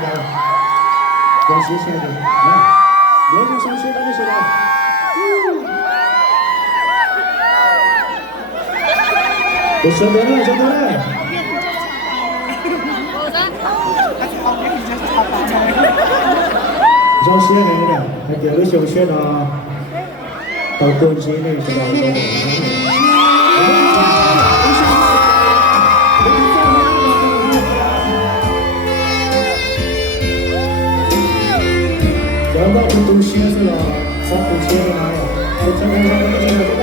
来了，恭喜亲爱的，来，连着上去，把你手来。我晓得了，晓得了。让些那个，还给了小学呢，到过节呢，知道吗？刚刚我都写死了，好不写的嘛呀，我看看他们写的怎么？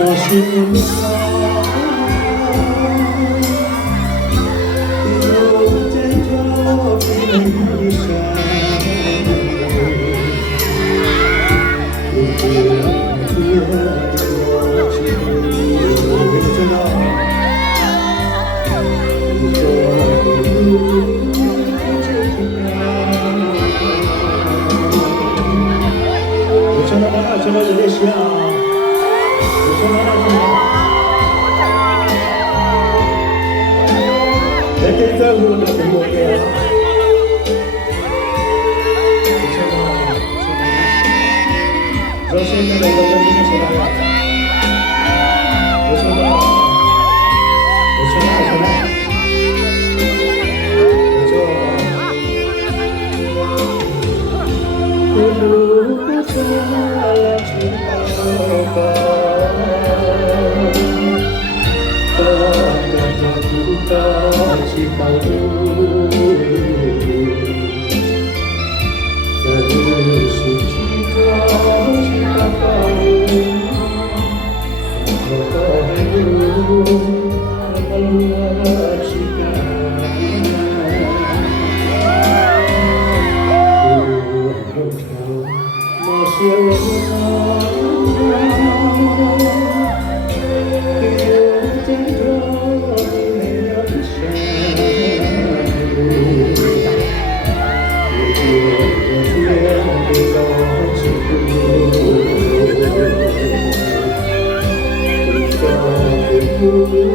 那些年，又在这飞翔，不知天多久，知道，如果不我真的把它真的有点像。在路上等我呀！让现在的我们今天起来呀！我说的，我说的，我说的，我路过这青岛港。起跑路，在世纪中起跑路，